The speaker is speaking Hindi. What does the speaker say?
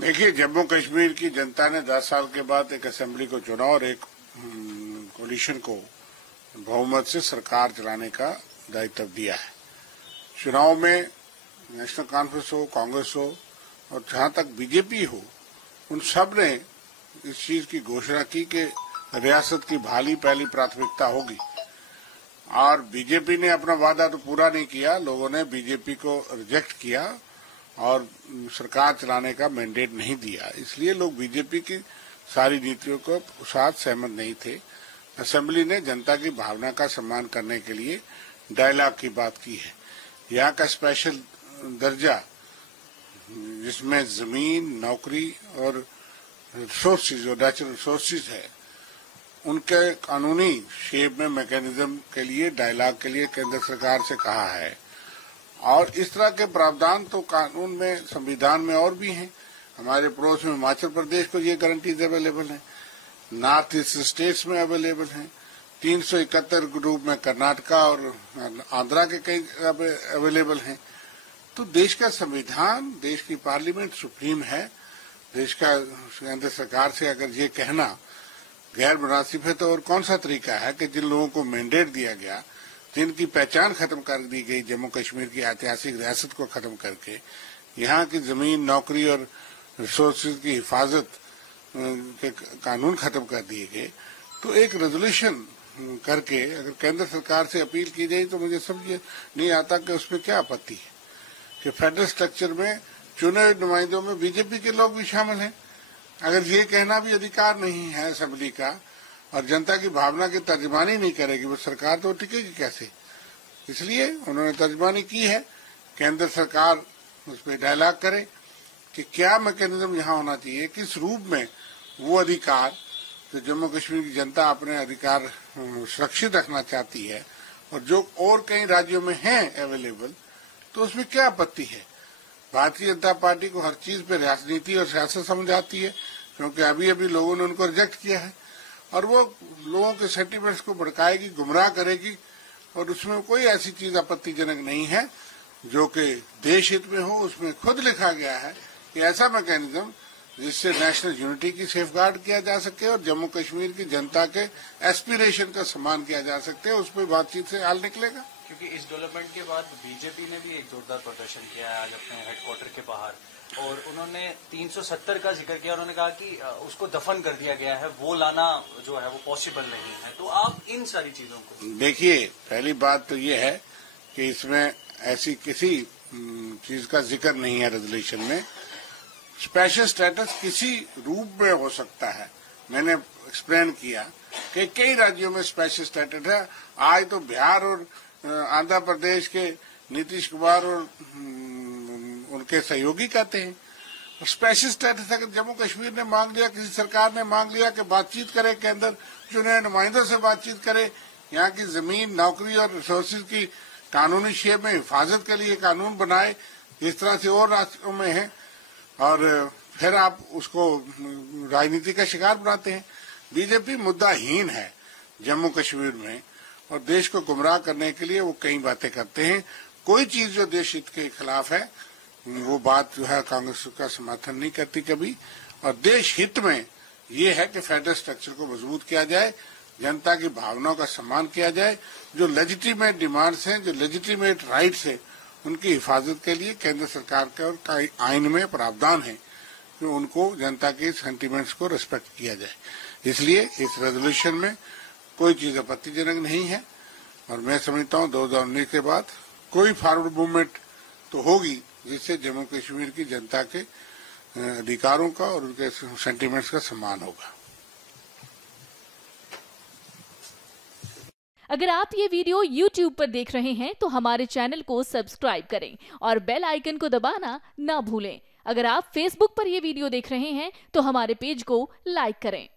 देखिए, जम्मू कश्मीर की जनता ने 10 साल के बाद एक असेंबली को चुना और एक कोलिशन को बहुमत से सरकार चलाने का दायित्व दिया है। चुनाव में नेशनल कॉन्फ्रेंस हो, कांग्रेस हो और जहां तक बीजेपी हो, उन सब ने इस चीज की घोषणा की कि रियासत की बहाली पहली प्राथमिकता होगी। और बीजेपी ने अपना वादा तो पूरा नहीं किया, लोगों ने बीजेपी को रिजेक्ट किया और सरकार चलाने का मैंडेट नहीं दिया। इसलिए लोग बीजेपी की सारी नीतियों को साथ सहमत नहीं थे। असेंबली ने जनता की भावना का सम्मान करने के लिए डायलॉग की बात की है। यहाँ का स्पेशल दर्जा, जिसमें जमीन, नौकरी और रिसोर्सेज, जो नेचुरल रिसोर्सेज है, उनके कानूनी शेप में मैकेनिज्म के लिए, डायलॉग के लिए केंद्र सरकार से कहा है। और इस तरह के प्रावधान तो कानून में, संविधान में और भी हैं। हमारे पड़ोस में हिमाचल प्रदेश को ये गारंटीज अवेलेबल हैं, नॉर्थ ईस्ट स्टेट्स में अवेलेबल हैं, 371 ग्रुप में कर्नाटका और आंध्रा के कई अवेलेबल हैं। तो देश का संविधान, देश की पार्लियामेंट सुप्रीम है। देश का केंद्र सरकार से अगर ये कहना गैर मुनासिब है तो और कौन सा तरीका है कि जिन लोगों को मैंडेट दिया गया, जिनकी पहचान खत्म कर दी गई, जम्मू कश्मीर की ऐतिहासिक रियासत को खत्म करके यहाँ की जमीन, नौकरी और रिसोर्सेज की हिफाजत के कानून खत्म कर दिए गए, तो एक रेजोल्यूशन करके अगर केंद्र सरकार से अपील की जाए तो मुझे समझ नहीं आता कि उसमें क्या आपत्ति है कि फेडरल स्ट्रक्चर में चुने हुए नुमाइंदों में बीजेपी के लोग भी शामिल हैं। अगर ये कहना भी अधिकार नहीं है असेंबली का और जनता की भावना की तर्जमानी नहीं करेगी, वो सरकार तो टिकेगी कैसे? इसलिए उन्होंने तर्जमानी की है। केंद्र सरकार उस पर डायलॉग करे कि क्या मैकेनिज्म यहाँ होना चाहिए, किस रूप में वो अधिकार जो जम्मू कश्मीर की जनता अपने अधिकार सुरक्षित रखना चाहती है और जो और कई राज्यों में हैं अवेलेबल, तो उसमें क्या आपत्ति है? भारतीय जनता पार्टी को हर चीज पे राजनीति और सियासत समझ आती है, क्योंकि अभी अभी लोगों ने उनको रिजेक्ट किया है और वो लोगों के सेंटिमेंट्स को भड़काएगी, गुमराह करेगी। और उसमें कोई ऐसी चीज आपत्तिजनक नहीं है जो कि देश हित में हो। उसमें खुद लिखा गया है कि ऐसा मैकेनिज्म जिससे नेशनल यूनिटी की सेफगार्ड किया जा सके और जम्मू कश्मीर की जनता के एस्पिरेशन का सम्मान किया जा सके, उस पर बातचीत से हल निकलेगा। क्योंकि इस डेवलपमेंट के बाद बीजेपी ने भी एक जोरदार प्रदर्शन किया है आज अपने हेडक्वार्टर के बाहर, और उन्होंने 370 का जिक्र किया। उन्होंने कहा कि उसको दफन कर दिया गया है, वो लाना जो है वो पॉसिबल नहीं है। तो आप इन सारी चीजों को देखिए, पहली बात तो ये है कि इसमें ऐसी किसी चीज का जिक्र नहीं है रेजोल्यूशन में। स्पेशल स्टेटस किसी रूप में हो सकता है। मैंने एक्सप्लेन किया कि कई राज्यों में स्पेशल स्टेटस है। आज तो बिहार और आंध्र प्रदेश के नीतीश कुमार और उनके सहयोगी कहते हैं स्पेशल स्टेटस। अगर जम्मू कश्मीर ने मांग लिया, किसी सरकार ने मांग लिया कि बातचीत करे, केंद्र चुने नुमाइंदों से बातचीत करे, यहाँ की जमीन, नौकरी और रिसोर्सेज की कानूनी शेप में हिफाजत के लिए कानून बनाए, जिस तरह से और राज्यों में है, और फिर आप उसको राजनीति का शिकार बनाते हैं। बीजेपी मुद्दाहीन है जम्मू कश्मीर में और देश को गुमराह करने के लिए वो कई बातें करते हैं। कोई चीज जो देश हित के खिलाफ है वो बात जो है कांग्रेस का समर्थन नहीं करती कभी। और देश हित में ये है कि फेडरल स्ट्रक्चर को मजबूत किया जाए, जनता की भावनाओं का सम्मान किया जाए, जो लेजिटिमेट डिमांड्स हैं, जो लेजिटिमेट राइट्स हैं, उनकी हिफाजत के लिए केंद्र सरकार के और आइन में प्रावधान है कि उनको जनता के सेंटिमेंट्स को रिस्पेक्ट किया जाए। इसलिए इस रेजोल्यूशन में कोई चीज आपत्तिजनक नहीं है और मैं समझता हूँ 2019 के बाद कोई फॉरवर्ड मूवमेंट तो होगी जिससे जम्मू कश्मीर की जनता के अधिकारों का और उनके सेंटिमेंट्स का सम्मान होगा। अगर आप ये वीडियो YouTube पर देख रहे हैं तो हमारे चैनल को सब्सक्राइब करें और बेल आइकन को दबाना ना भूलें। अगर आप Facebook पर ये वीडियो देख रहे हैं तो हमारे पेज को लाइक करें।